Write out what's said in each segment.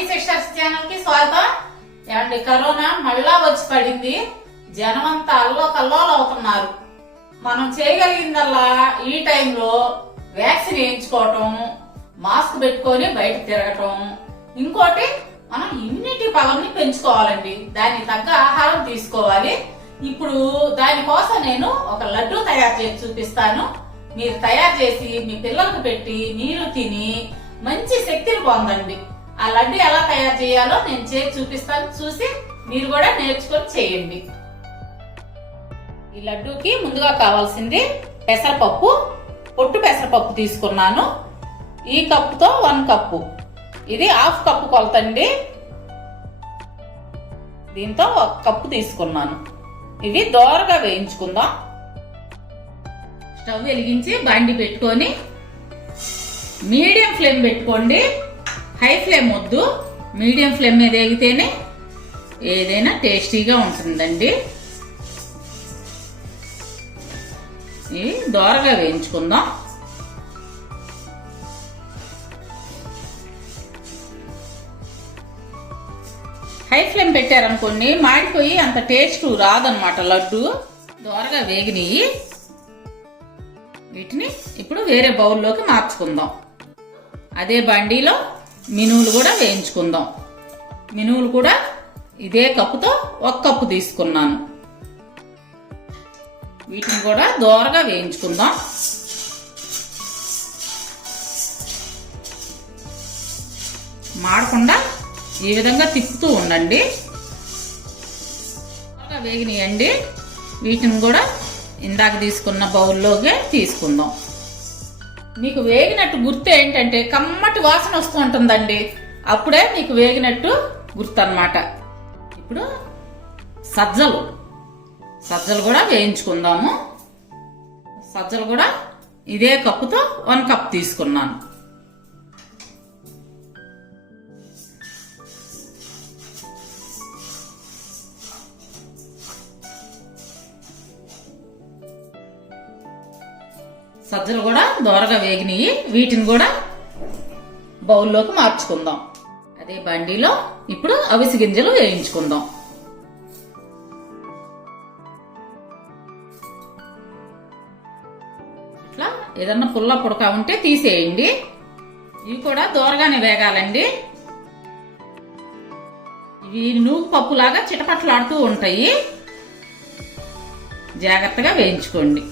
వాణి sisters ఛానల్కి స్వాగతం ఏమండి కరోనా మళ్ళా వచ్చి పడింది. జనం అంతా అల్లో కల్లోలు అవుతున్నారు. మనం చేయగలిగిందల్లా ఈ టైంలో వ్యాక్సిన్ వేయించుకోవటం మాస్క్ పెట్టుకొని బయట తిరగటం. ఇంకోటి మనం ఇమ్యూనిటీ పవర్ని పెంచుకోవాలండి. దానికి తగ్గ ఆహారం తీసుకోవాలి. ఇప్పుడు దానికోసం నేను ఒక లడ్డు తయారు చేసి చూపిస్తాను. మీరు తయారు చేసి మీ పిల్లలకు పెట్టి మీరు తిని మంచి శక్తిని పొందండి. ఆ లడ్డు ఎలా తయారు చేయాలో నేను చేసి చూపిస్తాను. చూసి మీరు కూడా నేర్చుకొని చేయండి. ఈ లడ్డూకి ముందుగా కావాల్సింది పెసరపప్పు. పొట్టు పెసరపప్పు తీసుకున్నాను. ఈ కప్పుతో వన్ కప్పు. ఇది హాఫ్ కప్పు కొలతండి. దీంతో ఒక కప్పు తీసుకున్నాను. ఇవి దోరగా వేయించుకుందాం. స్టవ్ వెలిగించి బండి పెట్టుకొని మీడియం ఫ్లేమ్ పెట్టుకోండి. హై ఫ్లేమ్ వద్దు మీడియం ఫ్లేమ్ మీద ఎగితేనే ఏదైనా టేస్టీగా ఉంటుందండి. ఇవి దోరగా వేయించుకుందాం. హై ఫ్లేమ్ పెట్టారనుకోండి మాడిపోయి అంత టేస్ట్ రాదనమాట లడ్డు. దోరగా వేగినాయి. వీటిని ఇప్పుడు వేరే బౌల్లోకి మార్చుకుందాం. అదే బండిలో మినువులు కూడా వేయించుకుందాం. మినువులు కూడా ఇదే కప్పుతో ఒక కప్పు తీసుకున్నాను. వీటిని కూడా దోరగా వేయించుకుందాం. మాడకుండా ఈ విధంగా తిప్పుతూ ఉండండి. బాగా వేగినాయండి. వీటిని కూడా ఇందాక తీసుకున్న బౌల్లోకి తీసుకుందాం. మీకు వేగినట్టు గుర్తు ఏంటంటే కమ్మటి వాసన వస్తూ ఉంటుందండి. అప్పుడే మీకు వేగినట్టు గుర్తు అనమాట ఇప్పుడు సజ్జలు. సజ్జలు కూడా వేయించుకుందాము. సజ్జలు కూడా ఇదే కప్పుతో వన్ కప్ తీసుకున్నాను. సజ్జలు కూడా దోరగా వేగినాయి వీటిని కూడా బౌల్లోకి మార్చుకుందాం. అదే బండిలో ఇప్పుడు అవిసి గింజలు వేయించుకుందాం. ఇట్లా ఏదన్నా పుల్ల పుడక ఉంటే తీసేయండి. ఇవి కూడా దూరగానే వేగాలండి. ఇవి నూగు పప్పులాగా చిటపట్లాడుతూ ఉంటాయి. జాగ్రత్తగా వేయించుకోండి.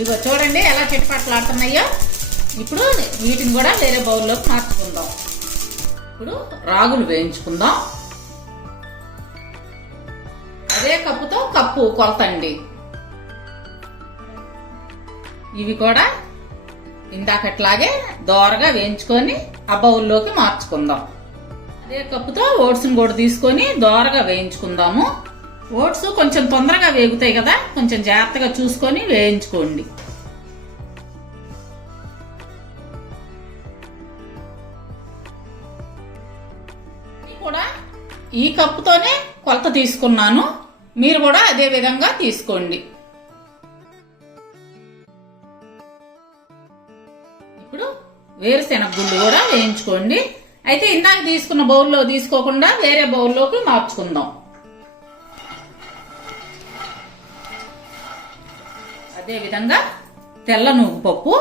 ఇగో చూడండి ఎలా చిటపట్లాడుతున్నాయో ఇప్పుడు వీటిని కూడా వేరే బౌల్లోకి మార్చుకుందాం. ఇప్పుడు రాగులు వేయించుకుందాం. అదే కప్పుతో కప్పు కొలతండి. ఇవి కూడా ఇందాకట్లాగే దోరగా వేయించుకొని ఆ బౌల్లోకి మార్చుకుందాం. అదే కప్పుతో ఓట్స్ని కూడా తీసుకొని దోరగా వేయించుకుందాము. ఓట్స్ కొంచెం తొందరగా వేగుతాయి కదా కొంచెం జాగ్రత్తగా చూసుకొని వేయించుకోండి. కూడా ఈ కప్పుతోనే కొలత తీసుకున్నాను. మీరు కూడా అదే విధంగా తీసుకోండి. ఇప్పుడు వేరుశెనగ గుళ్ళు కూడా వేయించుకోండి. అయితే ఇందాక తీసుకున్న బౌల్లో తీసుకోకుండా వేరే బౌల్లోకి మార్చుకుందాం. అదేవిధంగా తెల్ల నువ్వు పప్పు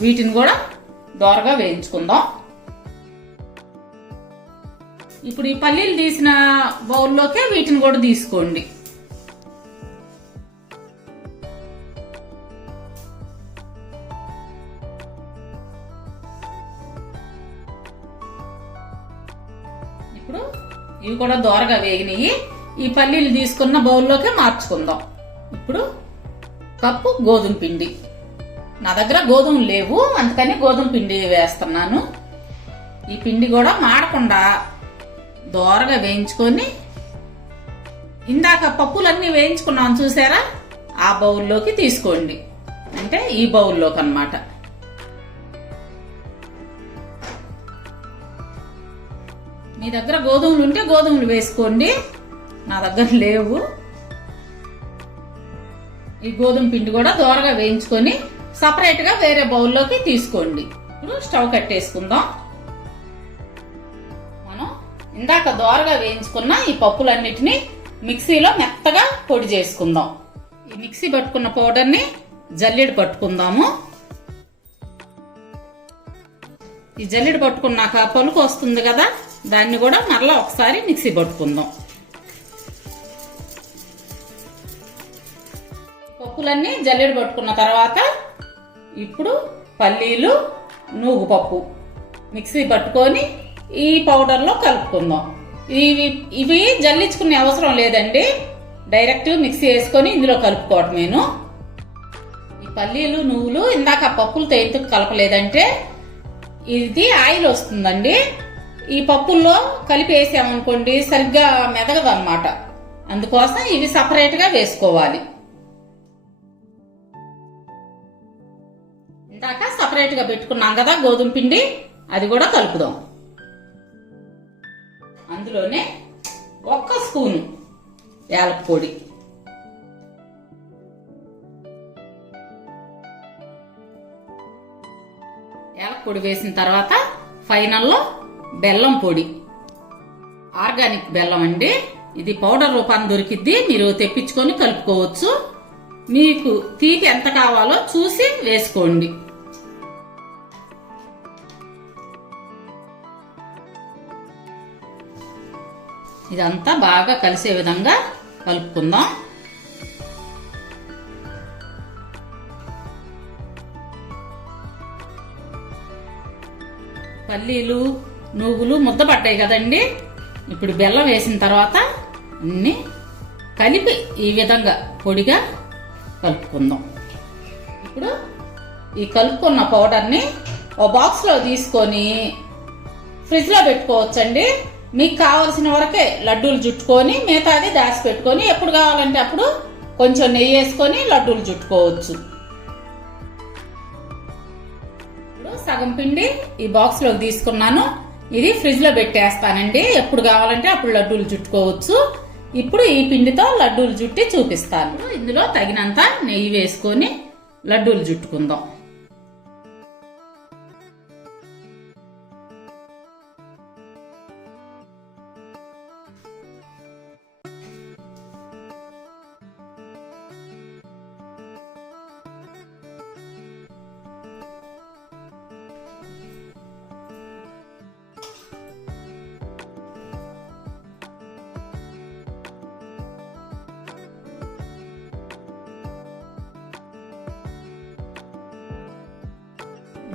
వీటిని కూడా దోరగా వేయించుకుందాం. ఇప్పుడు ఈ పల్లీలు తీసిన బౌల్లోకే వీటిని కూడా తీసుకోండి. ఇప్పుడు ఇవి కూడా దోరగా వేగినాయి. ఈ పల్లీలు తీసుకున్న బౌల్లోకే మార్చుకుందాం. ఇప్పుడు కప్పు గోధుమ పిండి. నా దగ్గర గోధుమలు లేవు అందుకని గోధుమ పిండి వేస్తున్నాను. ఈ పిండి కూడా మాడకుండా దోరగా వేయించుకొని ఇందాక పప్పులన్నీ వేయించుకున్నాను చూసారా? ఆ బౌల్లోకి తీసుకోండి. అంటే ఈ బౌల్లోకి అన్నమాట మీ దగ్గర గోధుమలు ఉంటే గోధుమలు వేసుకోండి. నా దగ్గర లేవు. ఈ గోధుమ పిండి కూడా దోరగా వేయించుకొని సపరేట్గా వేరే బౌల్లోకి తీసుకోండి. ఇప్పుడు స్టవ్ కట్టేసుకుందాం. మనం ఇందాక దోరగా వేయించుకున్న ఈ పప్పులన్నిటిని మిక్సీలో మెత్తగా పొడి చేసుకుందాం. ఈ మిక్సీ పట్టుకున్న పౌడర్ని జల్లెడ పట్టుకుందాము. ఈ జల్లెడ పట్టుకున్నాక పలుకు వస్తుంది కదా దాన్ని కూడా మరలా ఒకసారి మిక్సీ పట్టుకుందాం. పప్పులన్నీ జల్లెడ పట్టుకున్న తర్వాత ఇప్పుడు పల్లీలు నూగు పప్పు. మిక్సీ పట్టుకొని ఈ పౌడర్లో కలుపుకుందాం. ఇవి ఇవి జల్లించుకునే అవసరం లేదండి. డైరెక్ట్ మిక్సీ వేసుకొని ఇందులో కలుపుకోవటం నేను. ఈ పల్లీలు నువ్వులు ఇందాక పప్పులతో ఎందుకు కలపలేదంటే ఇది ఆయిల్ వస్తుందండి. ఈ పప్పుల్లో కలిపి వేసామనుకోండి సరిగ్గా మెదగదు అనమాట అందుకోసం ఇవి సపరేట్గా వేసుకోవాలి. ఇందాక సపరేట్గా పెట్టుకున్నాం కదా గోధుమ పిండి అది కూడా కలుపుదాం. అందులోనే ఒక్క స్పూను యాలక పొడి. పొడి వేసిన తర్వాత ఫైనల్లో బెల్లం పొడి. ఆర్గానిక్ బెల్లం అండి. ఇది పౌడర్ రూపాన్ని దొరికిద్ది మీరు తెప్పించుకొని కలుపుకోవచ్చు. మీకు తీపి ఎంత కావాలో చూసి వేసుకోండి. ఇదంతా బాగా కలిసే విధంగా కలుపుకుందాం. పల్లీలు నువ్వులు ముద్ద పట్టాయి కదండి. ఇప్పుడు బెల్లం వేసిన తర్వాత అన్ని కలిపి ఈ విధంగా పొడిగా కలుపుకుందాం. ఇప్పుడు ఈ కలుపుకున్న పౌడర్ని ఓ బాక్స్లో తీసుకొని ఫ్రిడ్జ్లో పెట్టుకోవచ్చండి. మీకు కావలసిన వరకే లడ్డూలు చుట్టుకొని మిగతాది దాచి పెట్టుకొని ఎప్పుడు కావాలంటే అప్పుడు కొంచెం నెయ్యి వేసుకొని లడ్డూలు చుట్టుకోవచ్చు. ఇప్పుడు సగం పిండి ఈ బాక్స్లో తీసుకున్నాను. ఇది ఫ్రిడ్జ్లో పెట్టేస్తానండి. ఎప్పుడు కావాలంటే అప్పుడు లడ్డూలు చుట్టుకోవచ్చు. ఇప్పుడు ఈ పిండితో లడ్డూలు చుట్టి చూపిస్తాను. ఇందులో తగినంత నెయ్యి వేసుకొని లడ్డూలు చుట్టుకుందాం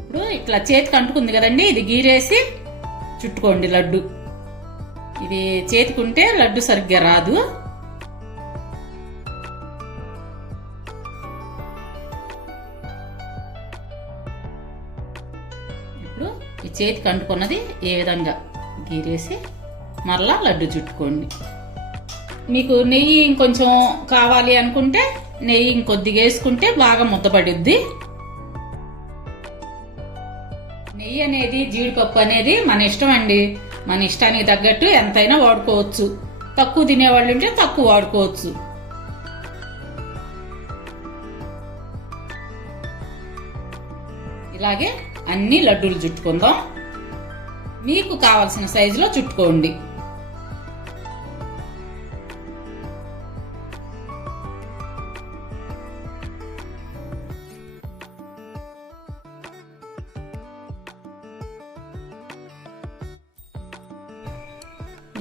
ఇప్పుడు ఇట్లా చేతికి అంటుకుంది కదండి ఇది గీరేసి చుట్టుకోండి లడ్డు. ఇది చేతికుంటే లడ్డు సరిగ్గా రాదు. ఇప్పుడు ఈ చేతికి అంటుకున్నది ఏ విధంగా? గీరేసి మరలా లడ్డు చుట్టుకోండి. మీకు నెయ్యి ఇంకొంచెం కావాలి అనుకుంటే నెయ్యి ఇంకొద్దిగా వేసుకుంటే బాగా ముద్దపడుద్ది. నెయ్యి అనేది జీడిపప్పు అనేది మన ఇష్టం అండి. మన ఇష్టానికి తగ్గట్టు ఎంతైనా వాడుకోవచ్చు. తక్కువ తినేవాళ్ళు ఉంటే తక్కువ వాడుకోవచ్చు. ఇలాగే అన్ని లడ్డూలు చుట్టుకుందాం. మీకు కావలసిన సైజులో చుట్టుకోండి.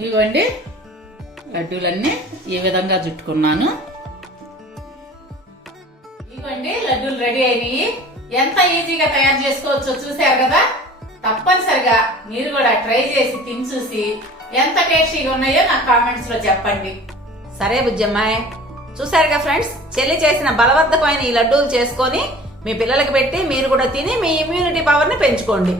ఇవ్వండి లడ్డూలన్నీ ఈ విధంగా చుట్టుకున్నాను. ఇవ్వండి లడ్డూలు రెడీ అయినాయి. ఎంత ఈజీగా తయారు చేసుకోవచ్చో చూశారు కదా? తప్పనిసరిగా మీరు కూడా ట్రై చేసి తిని చూసి ఎంత టేస్టీగా ఉన్నాయో నాకు కామెంట్స్లో చెప్పండి. సరే బుజ్జమ్మాయ్. చూసారుగా ఫ్రెండ్స్? చెల్లి చేసిన బలవర్ధకమైన ఈ లడ్డూలు చేసుకొని మీ పిల్లలకి పెట్టి మీరు కూడా తిని మీ ఇమ్యూనిటీ పవర్ని పెంచుకోండి.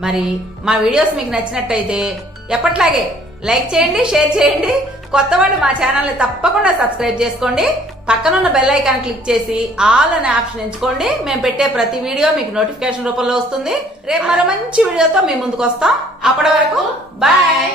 మరి మా వీడియోస్ మీకు నచ్చినట్టయితే ఎప్పట్లాగే లైక్ చేయండి షేర్ చేయండి. కొత్త వాళ్ళు మా ఛానల్ని తప్పకుండా సబ్స్క్రైబ్ చేసుకోండి. పక్కనున్న బెల్ ఐకాన్ క్లిక్ చేసి ఆల్ అనే ఆప్షన్ ఎంచుకోండి. మేము పెట్టే ప్రతి వీడియో మీకు నోటిఫికేషన్ రూపంలో వస్తుంది. రేపు మరో మంచి వీడియోతో మీ ముందుకు వస్తాం. అప్పటి వరకు బాయ్